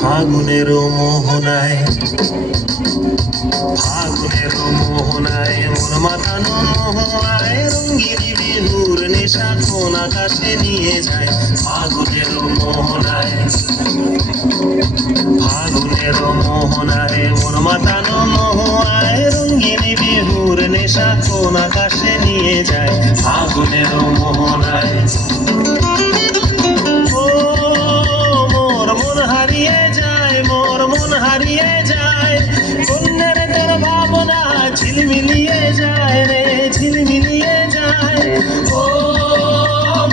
ফাগুনের মোহনায় ফাগুনের মোহনায় মন মাতানো মোহনায় রঙ্গিনী বিহুর নেশা কোন আকাশে নিয়ে যায়। ফাগুনের মোহনায় ফাগুনের মোহনায় মন মাতানো মোহনায় রঙ্গিনী বিহুর নেশা কোন আকাশে নিয়ে যায়। ফাগুনের মোহনায় হারিয়ে যায় কন্যার তোর ভাবনা ঝিলমিলিয়ে যায় রে ঝিলমিলিয়ে যায়। ও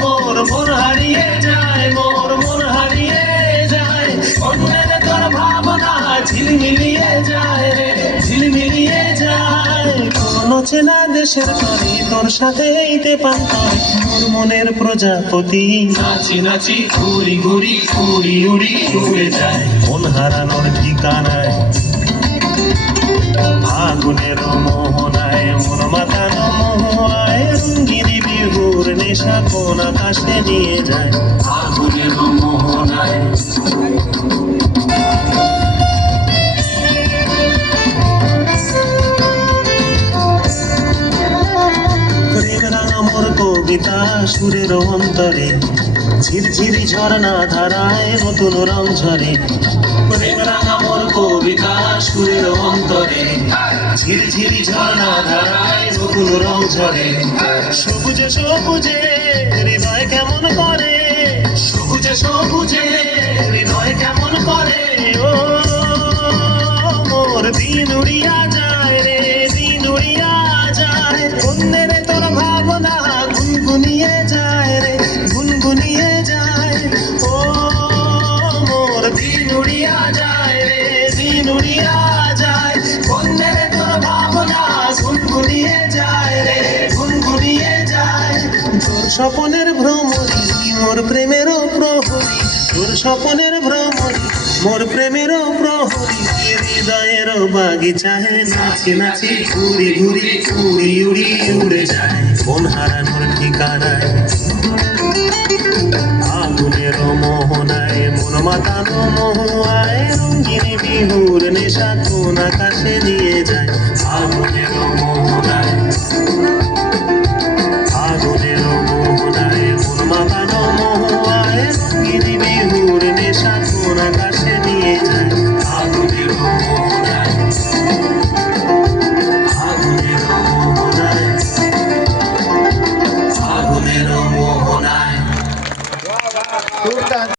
মোর মন হারিয়ে যায় মোর মন হারিয়ে যায় কন্যার তোর ভাবনা ঝিলমিলিয়ে যায় রে ঝিলমিলিয়ে যায়। কোন চেনা দেশের তরে তোর সাথে এইতে পান্তায় তোর মনের প্রজাপতি নাচি নাচি ঘুরি ঘুরি উড়ি উড়ি উড়ে যায় মন হারানোর ঠিকানায়। ফাগুনের মোহনায় মন মাতানো মোহনায় রঙ্গিনী বিহুর নেশা কোন আকাশে নিয়ে যায়। ফাগুনের মোহনায় মোর কবিতা সুরের অন্তরে ঝিরঝিরি ঝর্ণা ধারায় নতুন রং ঝরে। প্রেম রাঙা মোর কবিতা সুরের অন্তরে ঝিরঝিরি ঝর্ণা ধারায় নতুন রং ঝরে। সবুজে সবুজে হৃদয় কেমন করে সবুজে সবুজে হৃদয় কেমন করে। ও মোর দিন উড়িয়া যায় রে দিন উড়িয়া যায় বন্দের তোর ভাবনা গুনগুনিয়ে যায় রে গুনগুনিয়ে যায়। ও মোর দিন উড়িয়া যায় রে দিন উড়িয়া যায় বন্দের তোর ভাবনা গুনগুনিয়ে যায় রে গুনগুনিয়ে যায়। তোর স্বপনের ভ্রমরি মোর প্রেমেরও প্রহরী তোর স্বপনের ভ্রমরি মোর প্রেমেরও প্রহরী হৃদয়ের বাগিচায় নাচি নাচি ঘুরি ঘুরি উড়ি উড়ি উড়ে যায় মন হারানোর ঠিকানায়। ফাগুনের মোহনায় মন মাতানো মোহনায় রঙ্গিনী বিহুর নেশা কোন আকাশে নিয়ে যায়।